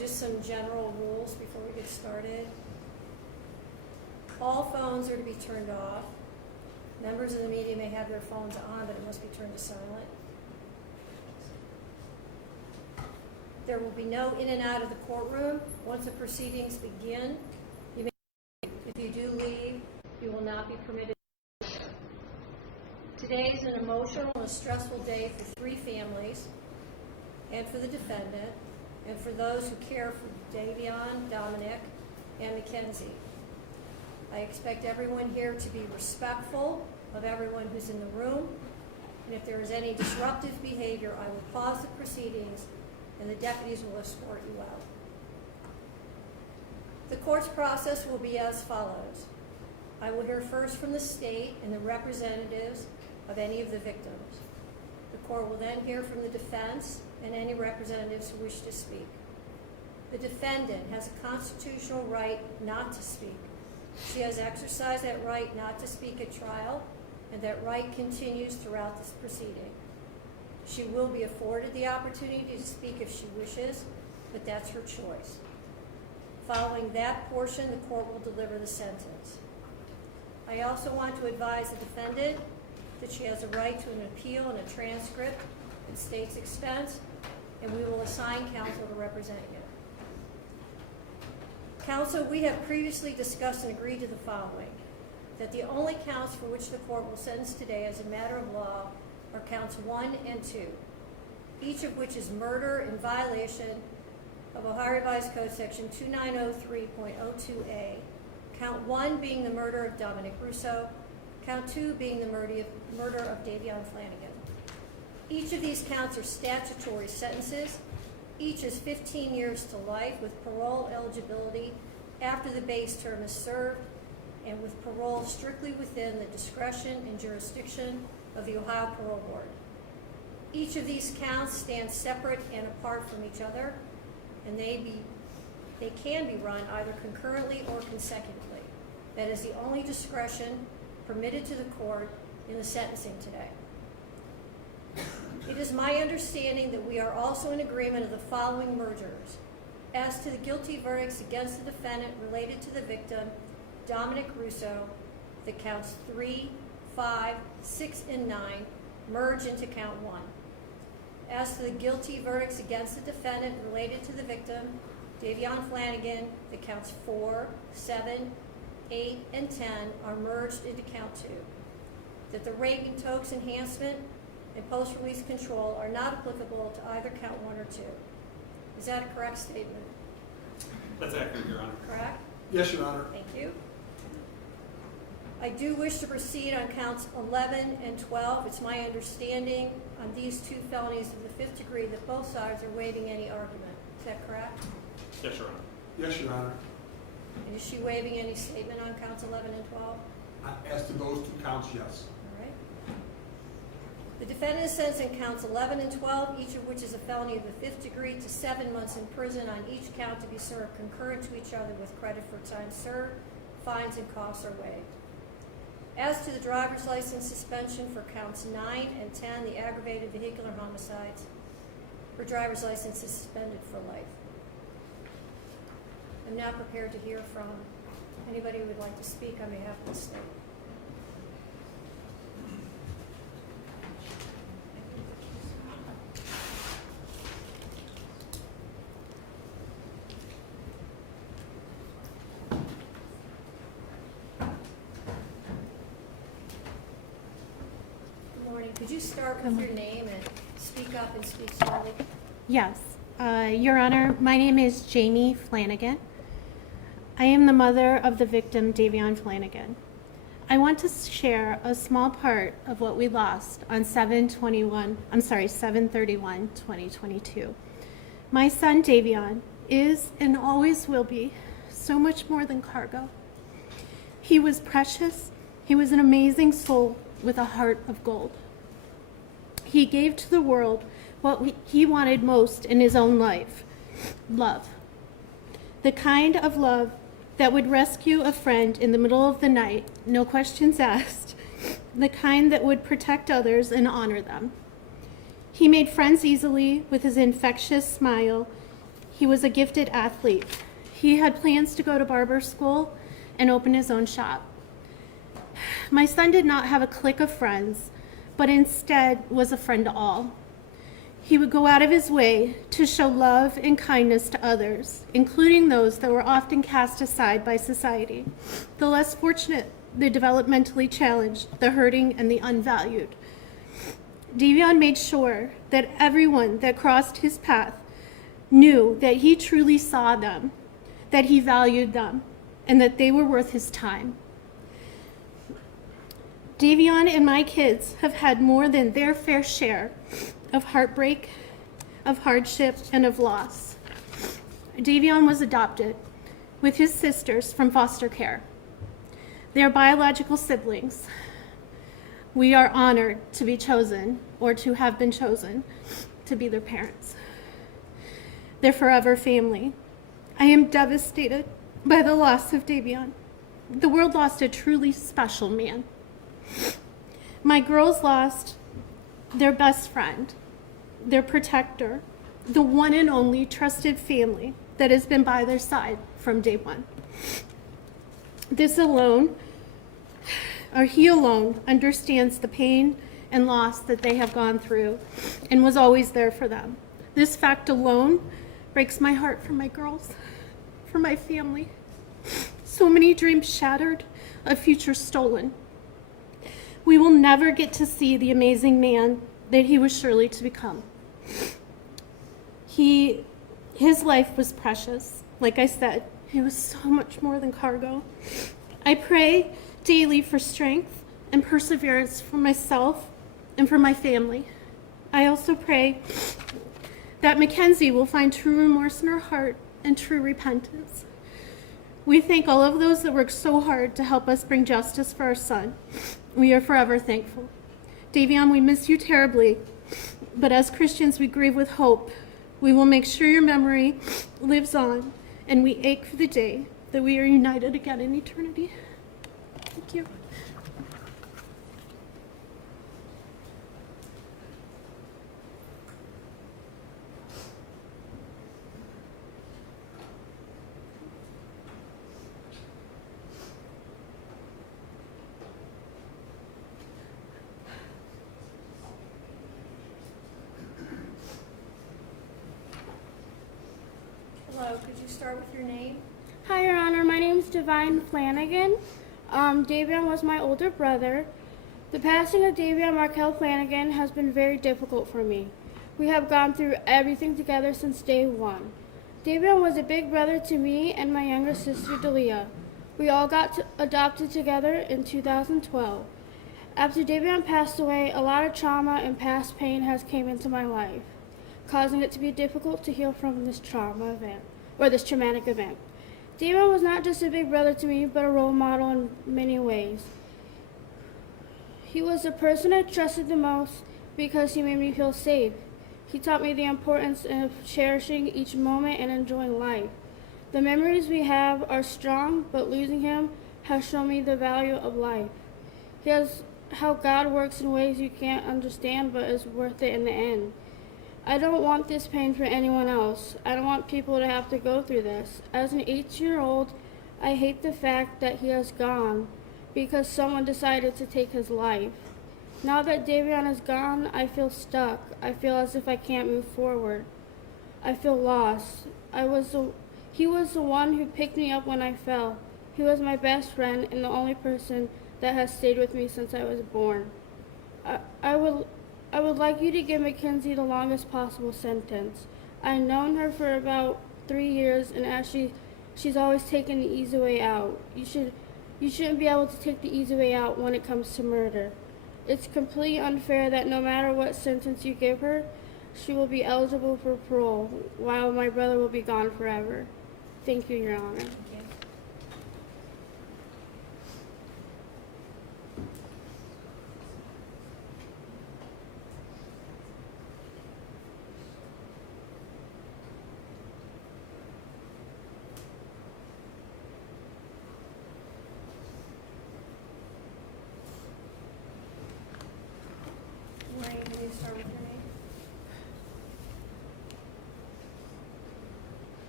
just some general rules before we get started. All phones are to be turned off. Members of the media may have their phones on, but it must be turned to silent. There will be no in and out of the courtroom. Once the proceedings begin, you may leave. If you do leave, you will not be permitted. Today is an emotional and stressful day for 3 families, and for the defendant, and for those who care for Davion, Dominic, and Mackenzie. I expect everyone here to be respectful of everyone who's in the room, and if there is any disruptive behavior, I will pause the proceedings and the deputies will escort you out. The court's process will be as follows. I will hear first from the state and the representatives of any of the victims. The court will then hear from the defense and any representatives who wish to speak. The defendant has a constitutional right not to speak. She has exercised that right not to speak at trial, and that right continues throughout this proceeding. She will be afforded the opportunity to speak if she wishes, but that's her choice. Following that portion, the court will deliver the sentence. I also want to advise the defendant that she has a right to an appeal and a transcript at state's expense, and we will assign counsel to represent you. Counsel, we have previously discussed and agreed to the following: that the only counts for which the court will sentence today as a matter of law are counts 1 and 2, each of which is murder in violation of Ohio Revised Code section 2903.02a, count 1 being the murder of Dominic Russo, count 2 being the murder of Davion Flanagan. Each of these counts are statutory sentences. Each is 15 years to life with parole eligibility after the base term is served, and with parole strictly within the discretion and jurisdiction of the Ohio Parole Board. Each of these counts stands separate and apart from each other, and they can be run either concurrently or consecutively. That is the only discretion permitted to the court in the sentencing today. It is my understanding that we are also in agreement of the following mergers. As to the guilty verdicts against the defendant related to the victim, Dominic Russo, the counts 3, 5, 6, and 9 merge into count 1. As to the guilty verdicts against the defendant related to the victim, Davion Flanagan, the counts 4, 7, 8, and 10 are merged into count 2. That the rape and toques enhancement and post-release control are not applicable to either count 1 or 2. Is that a correct statement? That's accurate, Your Honor. Correct? Yes, Your Honor. Thank you. I do wish to proceed on counts 11 and 12. It's my understanding on these 2 felonies of the 5th degree that both sides are waiving any argument. Is that correct? Yes, Your Honor. Yes, Your Honor. And is she waiving any statement on counts 11 and 12? As to those 2 counts, yes. All right. The defendant is sentenced in counts 11 and 12, each of which is a felony of the 5th degree, to 7 months in prison on each count to be served concurrent to each other with credit for time served. Fines and costs are waived. As to the driver's license suspension for counts 9 and 10, the aggravated vehicular homicides, her driver's license is suspended for life. I'm now prepared to hear from anybody who would like to speak on behalf of the state. Could you start with your name and speak up and speak slowly? Yes. Your Honor, my name is Jamie Flanagan. I am the mother of the victim, Davion Flanagan. I want to share a small part of what we lost on 7/31/2022. My son, Davion, is and always will be so much more than cargo. He was precious. He was an amazing soul with a heart of gold. He gave to the world what he wanted most in his own life: love. The kind of love that would rescue a friend in the middle of the night, no questions asked. The kind that would protect others and honor them. He made friends easily with his infectious smile. He was a gifted athlete. He had plans to go to barber school and open his own shop. My son did not have a clique of friends, but instead was a friend to all. He would go out of his way to show love and kindness to others, including those that were often cast aside by society, the less fortunate, the developmentally challenged, the hurting, and the unvalued. Davion made sure that everyone that crossed his path knew that he truly saw them, that he valued them, and that they were worth his time. Davion and my kids have had more than their fair share of heartbreak, of hardship, and of loss. Davion was adopted with his sisters from foster care. They are biological siblings. We are honored to be chosen, or to have been chosen, to be their parents. They're forever family. I am devastated by the loss of Davion. The world lost a truly special man. My girls lost their best friend, their protector, the one and only trusted family that has been by their side from day one. This alone, or he alone, understands the pain and loss that they have gone through and was always there for them. This fact alone breaks my heart for my girls, for my family. So many dreams shattered, a future stolen. We will never get to see the amazing man that he was surely to become. His life was precious. Like I said, he was so much more than cargo. I pray daily for strength and perseverance for myself and for my family. I also pray that Mackenzie will find true remorse in her heart and true repentance. We thank all of those that worked so hard to help us bring justice for our son. We are forever thankful. Davion, we miss you terribly, but as Christians, we grieve with hope. We will make sure your memory lives on, and we ache for the day that we are united again in eternity. Thank you. Hello, could you start with your name? Hi, Your Honor. My name is Divine Flanagan. Davion was my older brother. The passing of Davion Markel Flanagan has been very difficult for me. We have gone through everything together since day one. Davion was a big brother to me and my younger sister, Dalia. We all got adopted together in 2012. After Davion passed away, a lot of trauma and past pain has came into my life, causing it to be difficult to heal from this trauma event, or this traumatic event. Davion was not just a big brother to me, but a role model in many ways. He was the person I trusted the most because he made me feel safe. He taught me the importance of cherishing each moment and enjoying life. The memories we have are strong, but losing him has shown me the value of life. He has how God works in ways you can't understand, but is worth it in the end. I don't want this pain for anyone else. I don't want people to have to go through this. As an 18-year-old, I hate the fact that he has gone because someone decided to take his life. Now that Davion is gone, I feel stuck. I feel as if I can't move forward. I feel lost. He was the one who picked me up when I fell. He was my best friend and the only person that has stayed with me since I was born. I would like you to give Mackenzie the longest possible sentence. I've known her for about 3 years, and as she's always taken the easy way out. You shouldn't be able to take the easy way out when it comes to murder. It's completely unfair that no matter what sentence you give her, she will be eligible for parole, while my brother will be gone forever. Thank you, Your Honor. Wayne, can you start with your name?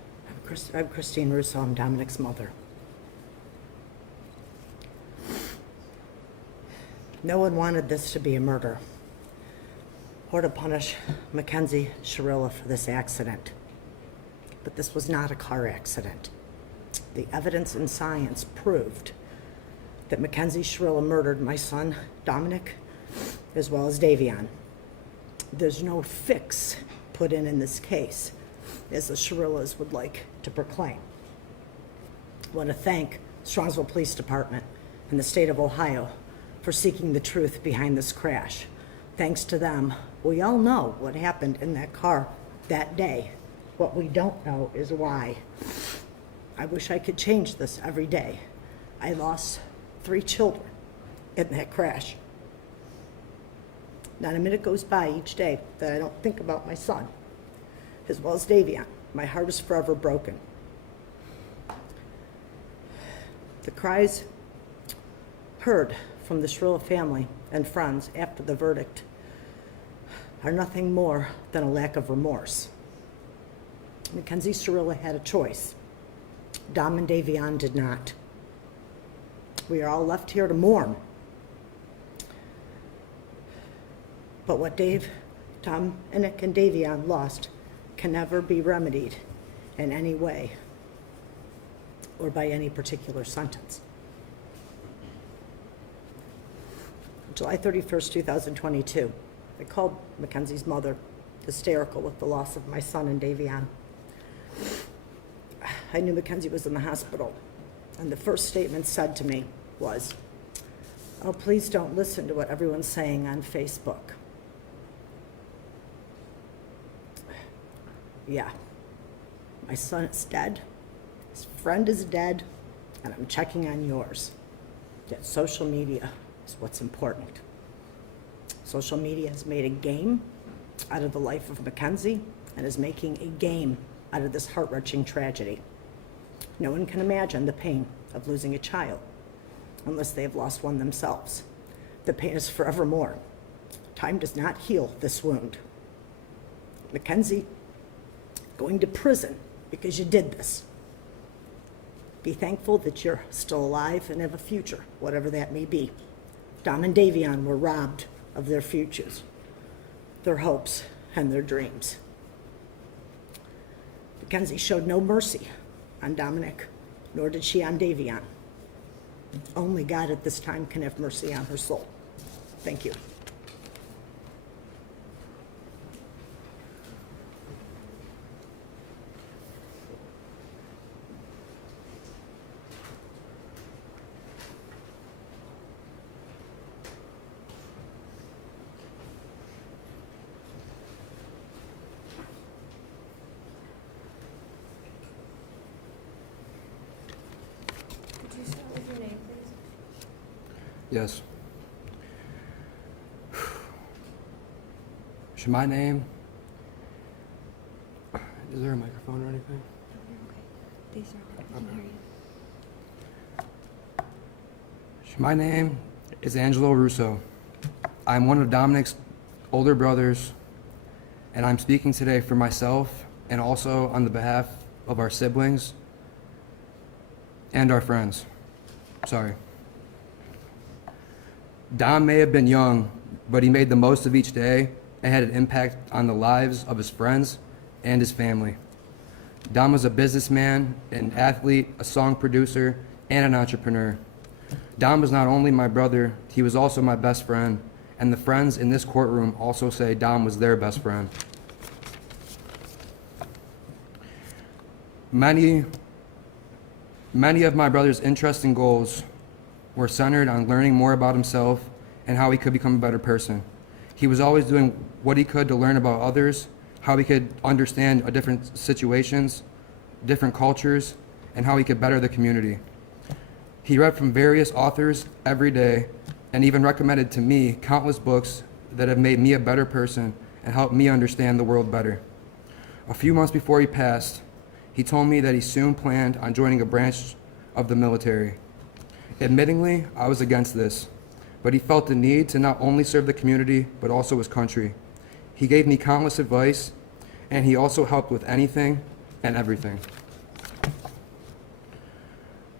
I'm Christine Russo. I'm Dominic's mother. No one wanted this to be a murder or to punish Mackenzie Shirilla for this accident. But this was not a car accident. The evidence and science proved that Mackenzie Shirilla murdered my son, Dominic, as well as Davion. There's no fix put in this case, as the Shirillas would like to proclaim. I want to thank Strongsville Police Department and the state of Ohio for seeking the truth behind this crash. Thanks to them, we all know what happened in that car that day. What we don't know is why. I wish I could change this every day. I lost 3 children in that crash. Not a minute goes by each day that I don't think about my son, as well as Davion. My heart is forever broken. The cries heard from the Shirilla family and friends after the verdict are nothing more than a lack of remorse. Mackenzie Shirilla had a choice. Dom and Davion did not. We are all left here to mourn. But what Dominic and Davion lost can never be remedied in any way or by any particular sentence. July 31st, 2022, I called Mackenzie's mother, hysterical with the loss of my son and Davion. I knew Mackenzie was in the hospital, and the first statement said to me was, "Oh, please don't listen to what everyone's saying on Facebook." Yeah, my son is dead, his friend is dead, and I'm checking on yours. Yet social media is what's important. Social media has made a game out of the life of Mackenzie and is making a game out of this heart-wrenching tragedy. No one can imagine the pain of losing a child unless they have lost one themselves. The pain is forevermore. Time does not heal this wound. Mackenzie, going to prison because you did this. Be thankful that you're still alive and have a future, whatever that may be. Dom and Davion were robbed of their futures, their hopes, and their dreams. Mackenzie showed no mercy on Dominic, nor did she on Davion. Only God at this time can have mercy on her soul. Thank you. Could you start with your name, please? Yes. Should my name... Is there a microphone or anything? These are, I can hear you. My name is Angelo Russo. I'm one of Dominic's older brothers, and I'm speaking today for myself and also on the behalf of our siblings and our friends. Sorry. Dom may have been young, but he made the most of each day and had an impact on the lives of his friends and his family. Dom was a businessman, an athlete, a song producer, and an entrepreneur. Dom was not only my brother, he was also my best friend, and the friends in this courtroom also say Dom was their best friend. Many of my brother's interests and goals were centered on learning more about himself and how he could become a better person. He was always doing what he could to learn about others, how he could understand different situations, different cultures, and how he could better the community. He read from various authors every day and even recommended to me countless books that have made me a better person and helped me understand the world better. A few months before he passed, he told me that he soon planned on joining a branch of the military. Admittingly, I was against this, but he felt the need to not only serve the community, but also his country. He gave me countless advice, and he also helped with anything and everything.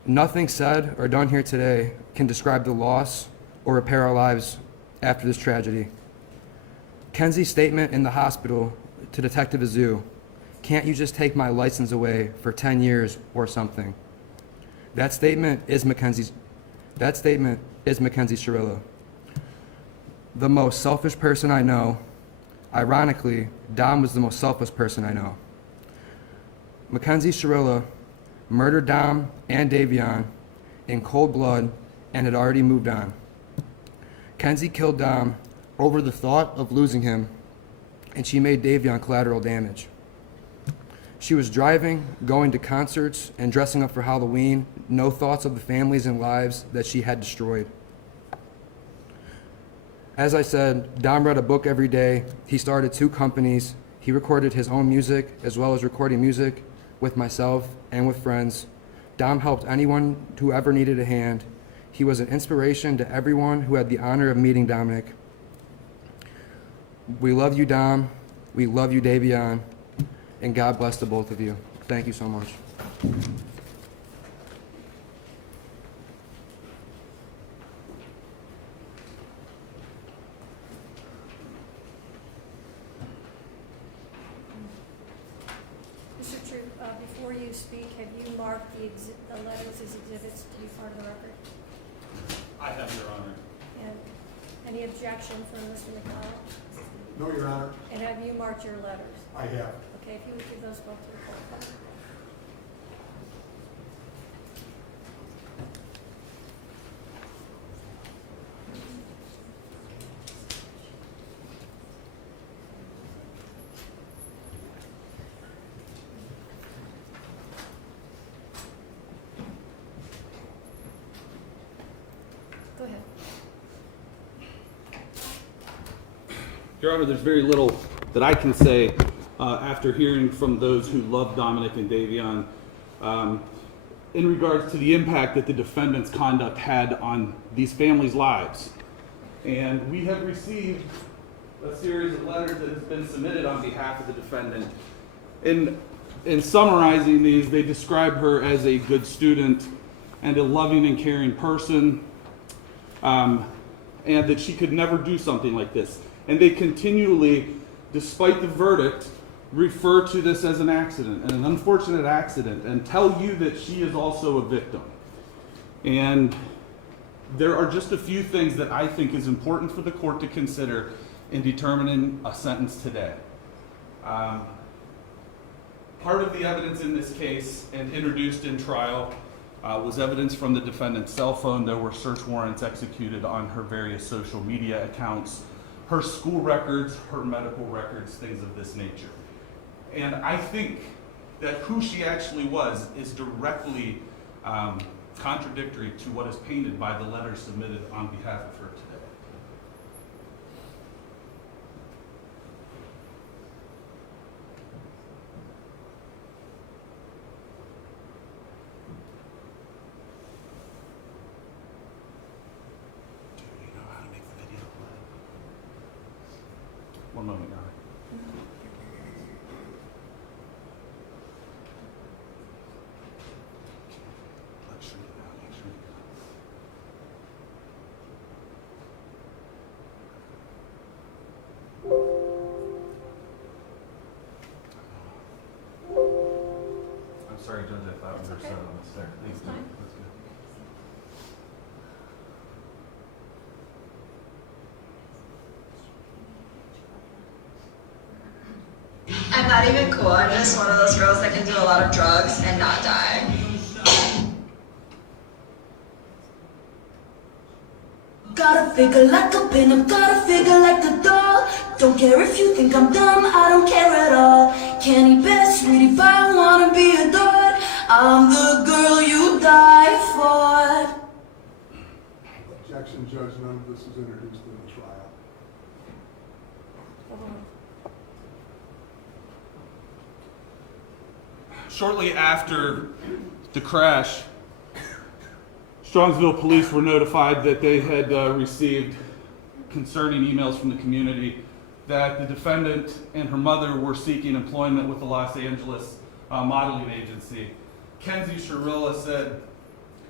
Nothing said or done here today can describe the loss or repair our lives after this tragedy. Kenzie's statement in the hospital to Detective Azu, "Can't you just take my license away for 10 years or something?" That statement is Mackenzie Shirilla, the most selfish person I know. Ironically, Dom was the most selfless person I know. Mackenzie Shirilla murdered Dom and Davion in cold blood and had already moved on. Kenzie killed Dom over the thought of losing him, and she made Davion collateral damage. She was driving, going to concerts, and dressing up for Halloween, no thoughts of the families and lives that she had destroyed. As I said, Dom read a book every day. He started 2 companies. He recorded his own music as well as recording music with myself and with friends. Dom helped anyone who ever needed a hand. He was an inspiration to everyone who had the honor of meeting Dominic. We love you, Dom. We love you, Davion. And God bless the both of you. Thank you so much. Mr. Troop, before you speak, have you marked the letters as exhibits to be part of the record? I have, Your Honor. And any objection from Mr. McDonald? No, Your Honor. And have you marked your letters? I have. Okay, if you would give those both to the clerk. Go ahead. Your Honor, there's very little that I can say after hearing from those who love Dominic and Davion in regards to the impact that the defendant's conduct had on these families' lives. And we have received a series of letters that has been submitted on behalf of the defendant. In summarizing these, they describe her as a good student and a loving and caring person, and that she could never do something like this. And they continually, despite the verdict, refer to this as an accident, and an unfortunate accident, and tell you that she is also a victim. And there are just a few things that I think is important for the court to consider in determining a sentence today. Part of the evidence in this case and introduced in trial was evidence from the defendant's cell phone. There were search warrants executed on her various social media accounts, her school records, her medical records, things of this nature. And I think that who she actually was is directly contradictory to what is painted by the letters submitted on behalf of her today. Do you know how to make the video play? One moment, Your Honor. I'm sorry, Judge, I thought we were That's set okay. on this there. Thank That's you. fine. That's good. I'm not even cool. I'm just one of those girls that can do a lot of drugs and not die. Gotta figure like a pin, I've gotta figure like a doll. Don't care if you think I'm dumb, I don't care at all. Candy best, sweetie, if I wanna be adored, I'm the girl you die for. Objection, Judge. None of this is introduced in the trial. Hold on. Shortly after the crash, Strongsville police were notified that they had received concerning emails from the community that the defendant and her mother were seeking employment with the Los Angeles modeling agency. Mackenzie Shirilla said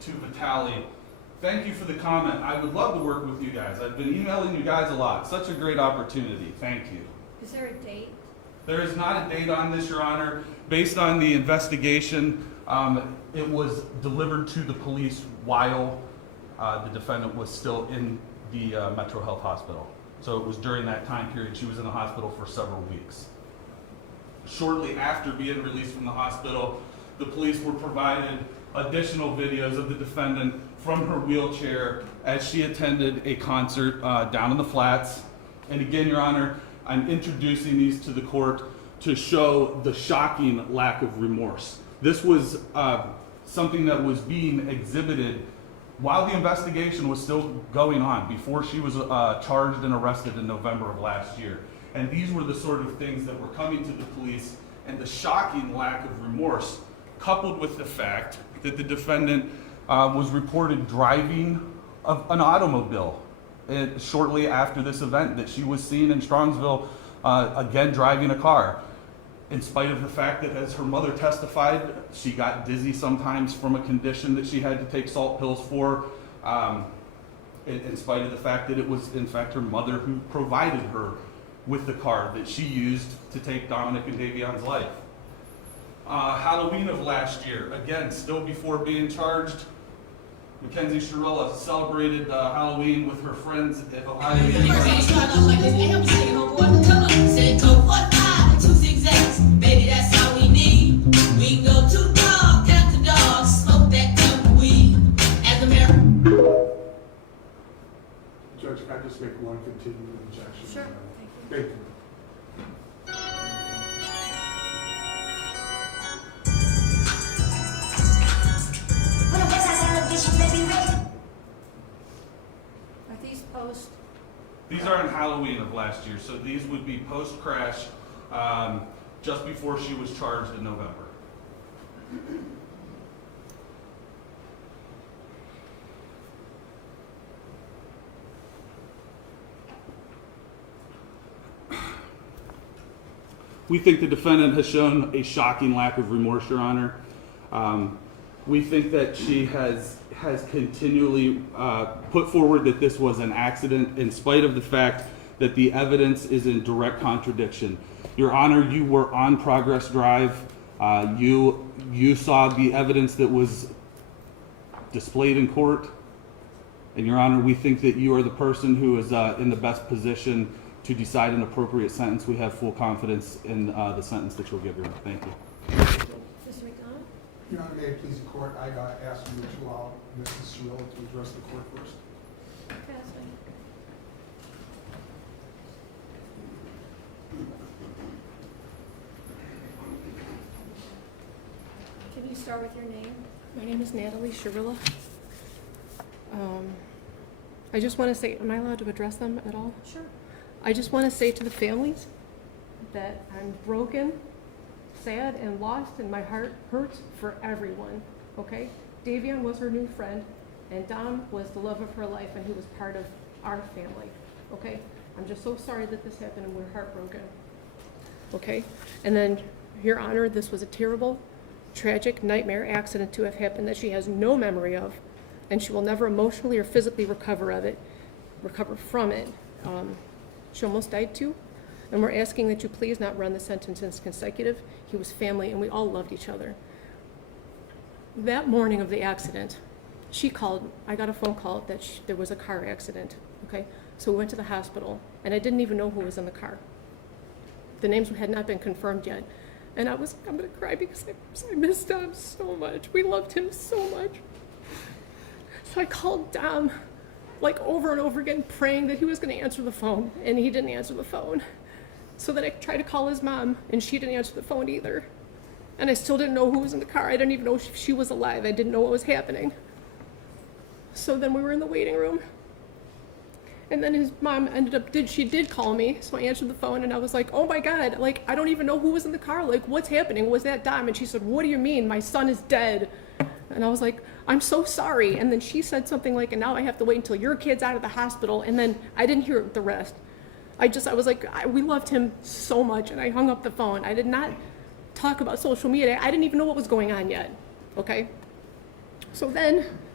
to Vitali. Thank you for the comment. I would love to work with you guys. I've been emailing you guys a lot. Such a great opportunity. Thank you. Is there a date? There is not a date on this, Your Honor. Based on the investigation, it was delivered to the police while the defendant was still in the Metro Health Hospital. So it was during that time period. She was in the hospital for several weeks. Shortly after being released from the hospital, the police were provided additional videos of the defendant from her wheelchair as she attended a concert down in the flats. And again, Your Honor, I'm introducing these to the court to show the shocking lack of remorse. This was something that was being exhibited while the investigation was still going on, before she was charged and arrested in November of last year. And these were the sort of things that were coming to the police, and the shocking lack of remorse, coupled with the fact that the defendant was reported driving an automobile shortly after this event, that she was seen in Strongsville again driving a car, in spite of the fact that, as her mother testified, she got dizzy sometimes from a condition that she had to take salt pills for, in spite of the fact that it was in fact her mother who provided her with the car that she used to take Dominic and Davion's life. Halloween of last year, again, still before being charged, Mackenzie Shirilla celebrated Halloween with her friends at Ohio Baby, that's all we need. We can go to the dog, count the dogs, smoke that tumbleweed. As a mayor. Judge, can I just make one continuing objection? Sure. Thank you. Are these post? These are in Halloween of last year, so these would be post-crash, just before she was charged in November. We think the defendant has shown a shocking lack of remorse, Your Honor. We think that she has continually put forward that this was an accident, in spite of the fact that the evidence is in direct contradiction. Your Honor, you were on Progress Drive. You saw the evidence that was displayed in court. And Your Honor, we think that you are the person who is in the best position to decide an appropriate sentence. We have full confidence in the sentence that you'll give, Your Honor. Thank you. Mr. McDonough? Your Honor, may it please the court, I ask you to allow Mrs. Shirilla to address the court first. Okay, that's fine. Can you start with your name? My name is Natalie Shirilla. I just want to say, am I allowed to address them at all? Sure. I just want to say to the families that I'm broken, sad, and lost, and my heart hurts for everyone, okay? Davion was her new friend, and Dom was the love of her life, and he was part of our family, okay? I'm just so sorry that this happened, and we're heartbroken, okay? And then, Your Honor, this was a terrible, tragic nightmare accident to have happened that she has no memory of, and she will never emotionally or physically recover from it. She almost died too, and we're asking that you please not run the sentence as consecutive. He was family, and we all loved each other. That morning of the accident, she called. I got a phone call that there was a car accident, okay? So we went to the hospital, and I didn't even know who was in the car. The names had not been confirmed yet. And I'm gonna cry because I missed Dom so much. We loved him so much. So I called Dom, like over and over again, praying that he was gonna answer the phone, and he didn't answer the phone. So then I tried to call his mom, and she didn't answer the phone either. And I still didn't know who was in the car. I didn't even know if she was alive. I didn't know what was happening. So then we were in the waiting room. And then his mom she did call me, so I answered the phone, and I was like, oh my God, like, I don't even know who was in the car, like, what's happening? Was that Dom? And she said, what do you mean? My son is dead. And I was like, I'm so sorry. And then she said something like, and now I have to wait until your kid's out of the hospital. And then I didn't hear the rest. I was like, we loved him so much, and I hung up the phone. I did not talk about social media. I didn't even know what was going on yet, okay? So then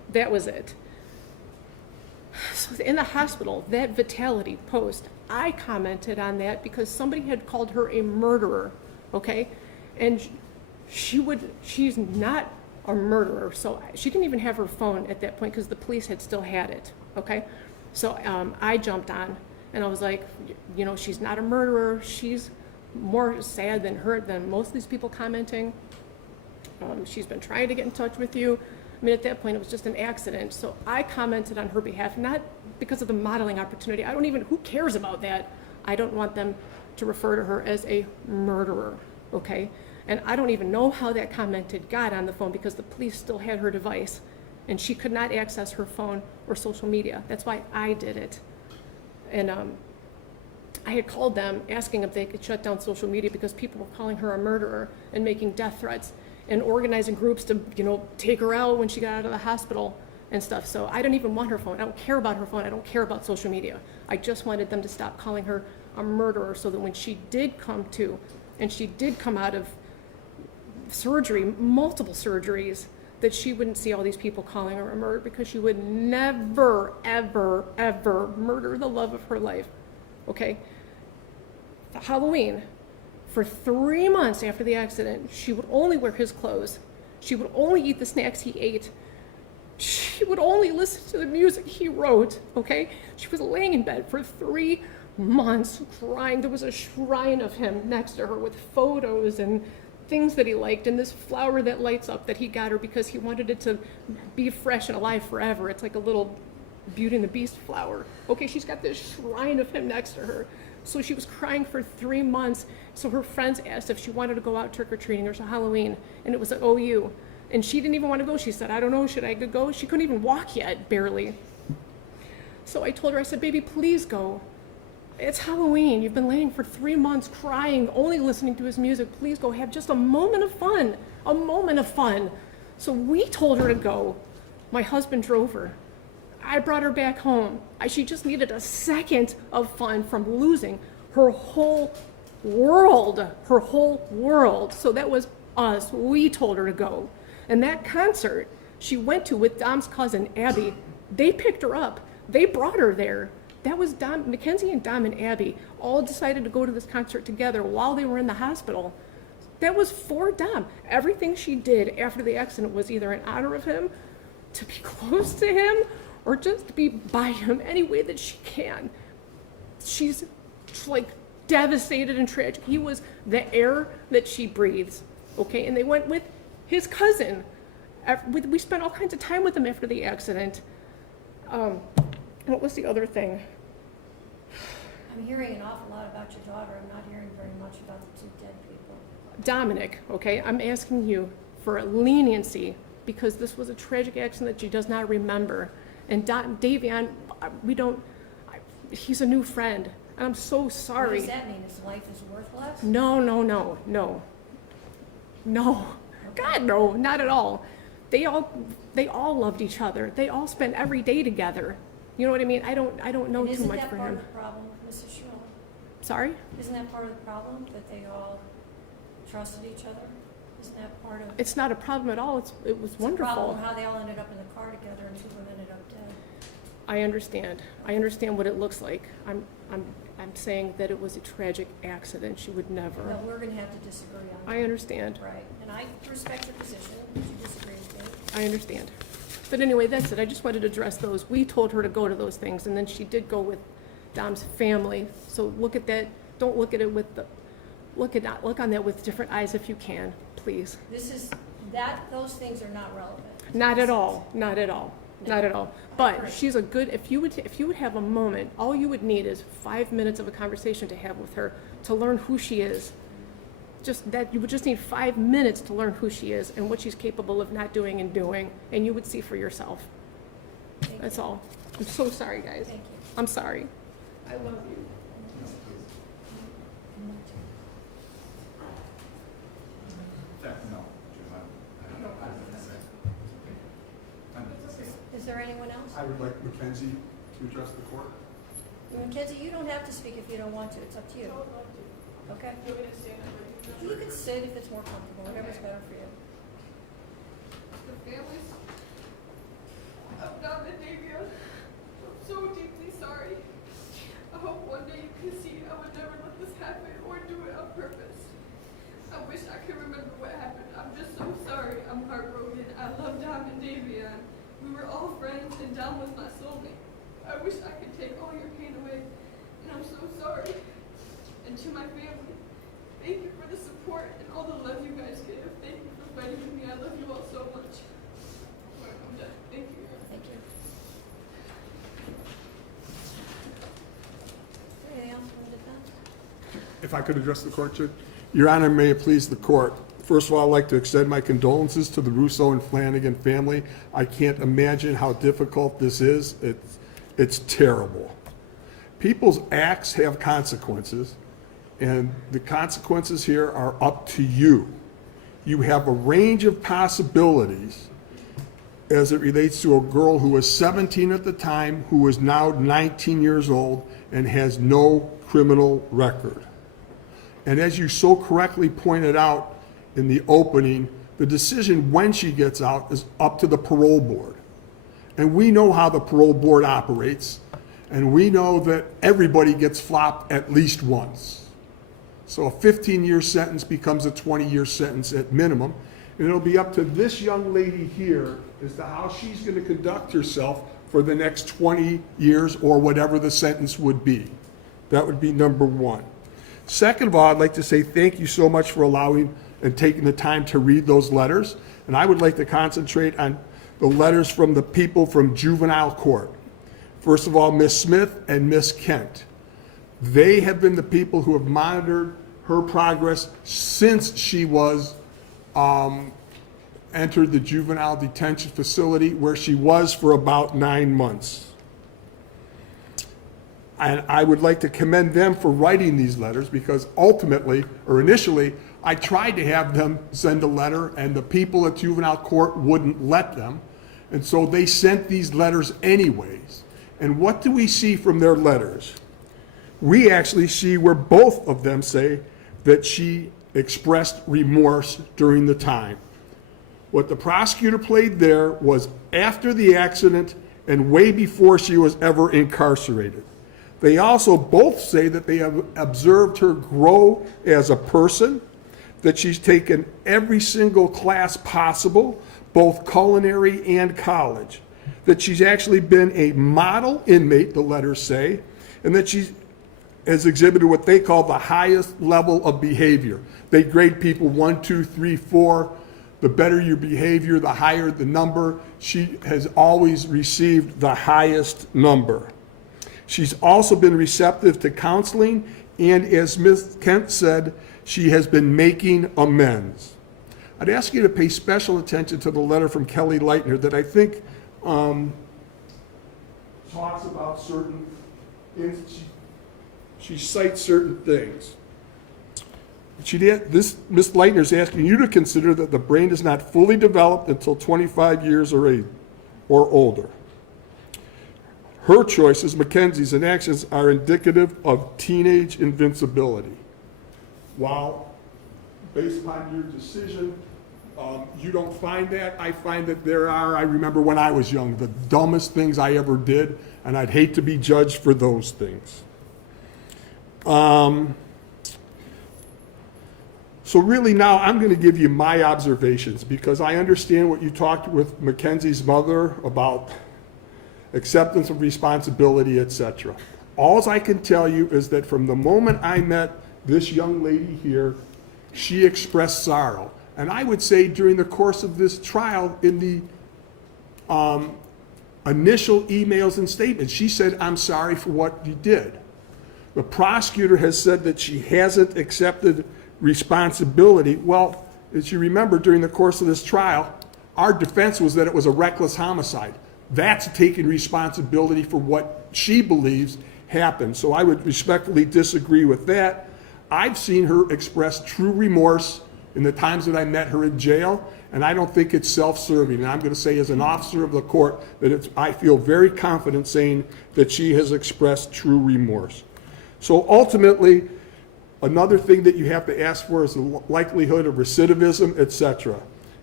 That was it. So in the hospital, that Vitality post, I commented on that because somebody had called her a murderer, okay? And she's not a murderer, so she didn't even have her phone at that point because the police had still had it, okay? So I jumped on and I was like, you know, she's not a murderer. She's more sad than most of these people commenting. She's been trying to get in touch with you. I mean, at that point, it was just an accident. So I commented on her behalf, not because of the modeling opportunity. Who cares about that? I don't want them to refer to her as a murderer, okay? And I don't even know how that comment had got on the phone because the police still had her device and she could not access her phone or social media. That's why I did it. And I had called them asking if they could shut down social media because people were calling her a murderer and making death threats and organizing groups to, you know, take her out when she got out of the hospital and stuff. So I don't even want her phone. I don't care about her phone. I don't care about social media. I just wanted them to stop calling her a murderer so that when she did come to, and she did come out of surgery, multiple surgeries, that she wouldn't see all these people calling her a murderer because she would never, ever, ever murder the love of her life, okay? Halloween, for 3 months after the accident, she would only wear his clothes. She would only eat the snacks he ate. She would only listen to the music he wrote, okay? She was laying in bed for 3 months crying. There was a shrine of him next to her with photos and things that he liked and this flower that lights up that he got her because he wanted it to be fresh and alive forever. It's like a little Beauty and the Beast flower. Okay, she's got this shrine of him next to her. So she was crying for 3 months. So her friends asked if she wanted to go out trick-or-treating or Halloween, and it was at OU. And she didn't even want to go. She said, I don't know, should I go? She couldn't even walk yet, barely. So I told her, I said, baby, please go. It's Halloween. You've been laying for 3 months crying, only listening to his music. Please go have just a moment of fun, a moment of fun. So we told her to go. My husband drove her. I brought her back home. She just needed a second of fun from losing her whole world, So that was us. We told her to go. And that concert she went to with Dom's cousin, Abby, they picked her up. They brought her there. That was Dom, Mackenzie and Dom and Abby all decided to go to this concert together while they were in the hospital. That was for Dom. Everything she did after the accident was either in honor of him, to be close to him, or just to be by him any way that she can. She's like devastated and tragic. He was the air that she breathes, okay? And they went with his cousin. We spent all kinds of time with him after the accident. What was the other thing? I'm hearing an awful lot about your daughter. I'm not hearing very much about the 2 dead people. Dominic, okay, I'm asking you for leniency because this was a tragic accident that she does not remember. And Davion, he's a new friend, and I'm so sorry. What does that mean? His life is worthless? No. God, no, not at all. They all loved each other. They all spent every day together. You know what I mean? I don't know too much for him. Isn't that part of the problem, Mrs. Shirilla? Sorry? Isn't that part of the problem, that they all trusted each other? Isn't that part of? It's not a problem at all. It was It's a wonderful. problem how they all ended up in the car together and 2 of them ended up dead. I understand. I understand what it looks like. I'm saying that it was a tragic accident. She would never. Well, we're gonna have to disagree on that. I understand. Right, and I respect your position, but you disagree with me. I understand. But anyway, that's it. I just wanted to address those. We told her to go to those things, and then she did go with Dom's family. So look at that. Don't look at it with look on that with different eyes if you can, please. Those things are not relevant. Not at all. Not at all. Not at all. But agree. she's a good. If you would have a moment, all you would need is 5 minutes of a conversation to have with her to learn who she is. Just that you would just need 5 minutes to learn who she is and what she's capable of not doing and doing, and you would see for yourself. That's all. I'm so sorry, guys. Thank you. I'm sorry. I love you. Is there anyone else? I would like Mackenzie to address the court. Mackenzie, you don't have to speak if you don't want to. It's up to you. Okay? You can sit if it's more comfortable, whatever's better for you. of Dom and Davion. I'm so deeply sorry. I hope one day you can see I would never let this happen or do it on purpose. I wish I could remember what happened. I'm just so sorry. I'm heartbroken. I love Dom and Davion. We were all friends and Dom was my soulmate. I wish I could take all your pain away. And I'm so sorry. And to my family, thank you for the support and all the love you guys give. Thank you for fighting with me. I love you all so much. All right, I'm done. Thank you. Thank you. Anything else from the defense? If I could address the court, Judge. Your Honor, may it please the court. First of all, I'd like to extend my condolences to the Russo and Flanagan family. I can't imagine how difficult this is. It's terrible. People's acts have consequences, and the consequences here are up to you. You have a range of possibilities as it relates to a girl who was 17 at the time, who is now 19 years old and has no criminal record. And as you so correctly pointed out in the opening, the decision when she gets out is up to the parole board. And we know how the parole board operates, and we know that everybody gets flopped at least once. So a 15-year sentence becomes a 20-year sentence at minimum, and it'll be up to this young lady here as to how she's going to conduct herself for the next 20 years or whatever the sentence would be. That would be number one. Second of all, I'd like to say thank you so much for allowing and taking the time to read those letters. And I would like to concentrate on the letters from the people from juvenile court. First of all, Miss Smith and Miss Kent. They have been the people who have monitored her progress since she was entered the juvenile detention facility, where she was for about 9 months. And I would like to commend them for writing these letters, because ultimately, or initially, I tried to have them send a letter and the people at juvenile court wouldn't let them. And so they sent these letters anyways. And what do we see from their letters? We actually see where both of them say that she expressed remorse during the time. What the prosecutor played there was after the accident and way before she was ever incarcerated. They also both say that they have observed her grow as a person, that she's taken every single class possible, both culinary and college, that she's actually been a model inmate, the letters say, and that she has exhibited what they call the highest level of behavior. They grade people 1, 2, 3, 4. The better your behavior, the higher the number. She has always received the highest number. She's also been receptive to counseling, and as Ms. Kent said, she has been making amends. I'd ask you to pay special attention to the letter from Kelly Leitner that I think talks about certain, she cites certain things. Ms. Leitner is asking you to consider that the brain is not fully developed until 25 years or older. Her choices, Mackenzie's, and actions are indicative of teenage invincibility. While, based upon your decision, you don't find that, I find that there are, I remember when I was young, the dumbest things I ever did, and I'd hate to be judged for those things. So really now I'm going to give you my observations, because I understand what you talked with Mackenzie's mother about acceptance of responsibility, etc. All I can tell you is that from the moment I met this young lady here, she expressed sorrow. And I would say during the course of this trial, in the initial emails and statements, she said, "I'm sorry for what you did." The prosecutor has said that she hasn't accepted responsibility. Well, as you remember, during the course of this trial, our defense was that it was a reckless homicide. That's taking responsibility for what she believes happened. So I would respectfully disagree with that. I've seen her express true remorse in the times that I met her in jail, and I don't think it's self-serving. And I'm going to say, as an officer of the court, that I feel very confident saying that she has expressed true remorse. So ultimately, another thing that you have to ask for is the likelihood of recidivism, etc.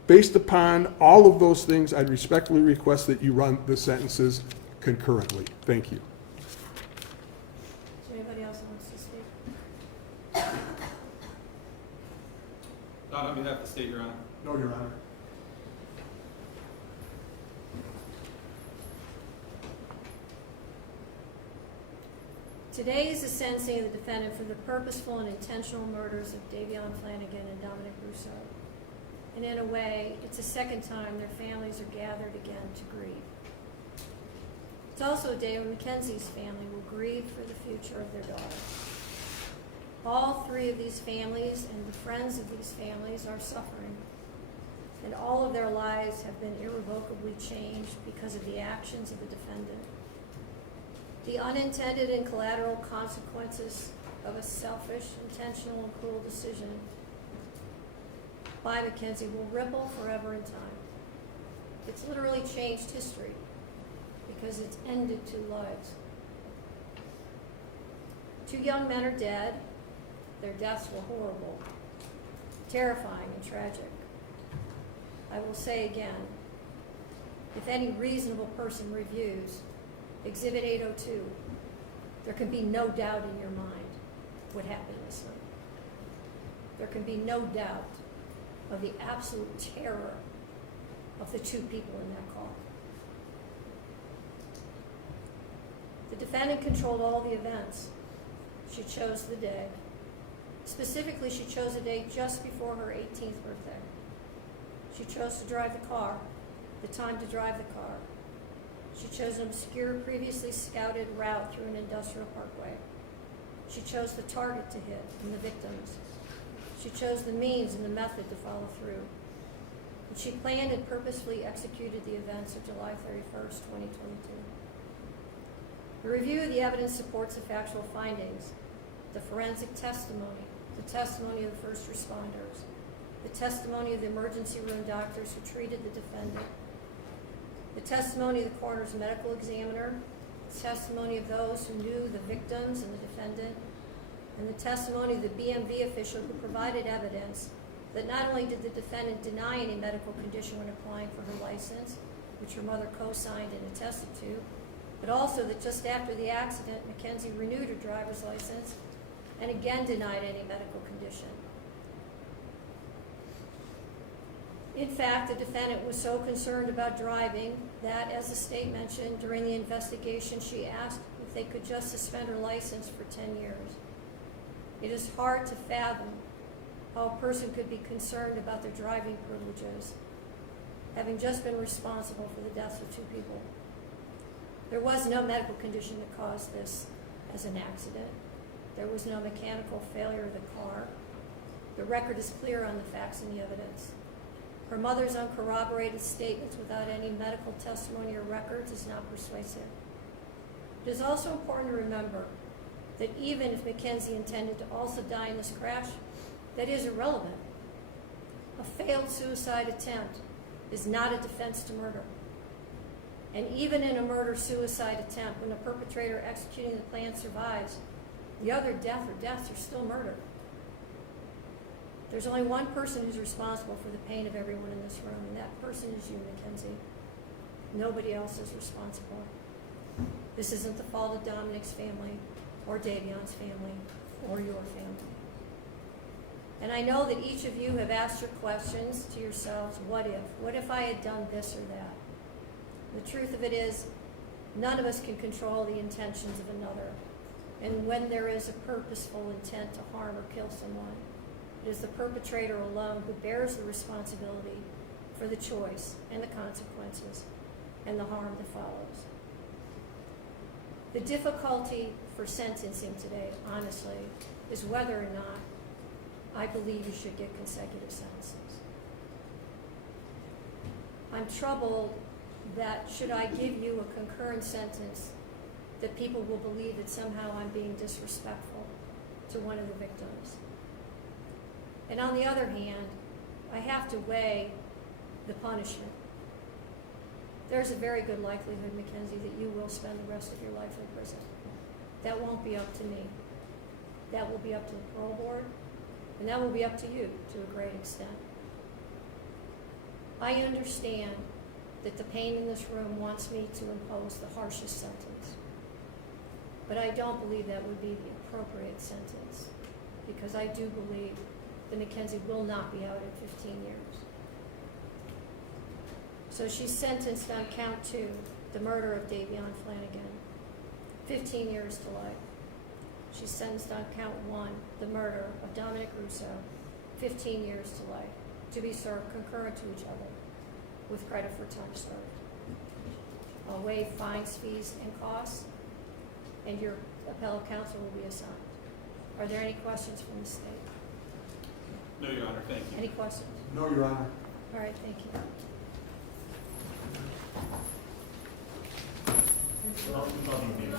Based upon all of those things, I'd respectfully request that you run the sentences concurrently. Thank you. Is there anybody else who wants to speak? Not on behalf of the state, Your Honor. No, Your Honor. Today is the sentencing of the defendant for the purposeful and intentional murders of Davion Flanagan and Dominic Russo. And in a way, it's the second time their families are gathered again to grieve. It's also a day when Mackenzie's family will grieve for the future of their daughter. All three of these families and the friends of these families are suffering, and all of their lives have been irrevocably changed because of the actions of the defendant. The unintended and collateral consequences of a selfish, intentional, and cruel decision by Mackenzie will ripple forever in time. It's literally changed history because it's ended two lives. Two young men are dead. Their deaths were horrible, terrifying, and tragic. I will say again, if any reasonable person reviews Exhibit 802, there can be no doubt in your mind what happened this night. There can be no doubt of the absolute terror of the two people in that car. The defendant controlled all the events. She chose the day. Specifically, she chose a day just before her 18th birthday. She chose to drive the car, the time to drive the car. She chose an obscure, previously scouted route through an industrial parkway. She chose the target to hit and the victims. She chose the means and the method to follow through. And she planned and purposefully executed the events of July 31st, 2022. The review of the evidence supports the factual findings, the forensic testimony, the testimony of the first responders, the testimony of the emergency room doctors who treated the defendant, the testimony of the coroner's medical examiner, the testimony of those who knew the victims and the defendant, and the testimony of the BMV official who provided evidence that not only did the defendant deny any medical condition when applying for her license, which her mother co-signed and attested to, but also that just after the accident, Mackenzie renewed her driver's license and again denied any medical condition. In fact, the defendant was so concerned about driving that, as the state mentioned, during the investigation, she asked if they could just suspend her license for 10 years. It is hard to fathom how a person could be concerned about their driving privileges, having just been responsible for the deaths of two people. There was no medical condition that caused this as an accident. There was no mechanical failure of the car. The record is clear on the facts and the evidence. Her mother's uncorroborated statements without any medical testimony or records is not persuasive. It is also important to remember that even if Mackenzie intended to also die in this crash, that is irrelevant. A failed suicide attempt is not a defense to murder. And even in a murder-suicide attempt, when the perpetrator executing the plan survives, the other death or deaths are still murder. There's only one person who's responsible for the pain of everyone in this room, and that person is you, Mackenzie. Nobody else is responsible. This isn't the fault of Dominic's family, or Davion's family, or your family. And I know that each of you have asked your questions to yourselves, what if? What if I had done this or that? The truth of it is, none of us can control the intentions of another. And when there is a purposeful intent to harm or kill someone, it is the perpetrator alone who bears the responsibility for the choice and the consequences and the harm that follows. The difficulty for sentencing today, honestly, is whether or not I believe you should get consecutive sentences. I'm troubled that should I give you a concurrent sentence, that people will believe that somehow I'm being disrespectful to one of the victims. And on the other hand, I have to weigh the punishment. There's a very good likelihood, Mackenzie, that you will spend the rest of your life in prison. That won't be up to me. That will be up to the parole board, and that will be up to you to a great extent. I understand that the pain in this room wants me to impose the harshest sentence. But I don't believe that would be the appropriate sentence, because I do believe that Mackenzie will not be out at 15 years. So she's sentenced on count 2, the murder of Davion Flanagan, 15 years to life. She's sentenced on count 1, the murder of Dominic Russo, 15 years to life, to be served concurrent to each other, with credit for time served. I'll waive fines, fees, and costs, and your appellate counsel will be assigned. Are there any questions from the state? No, Your Honor, thank you. Any questions? No, Your Honor. All right, thank you. Nothing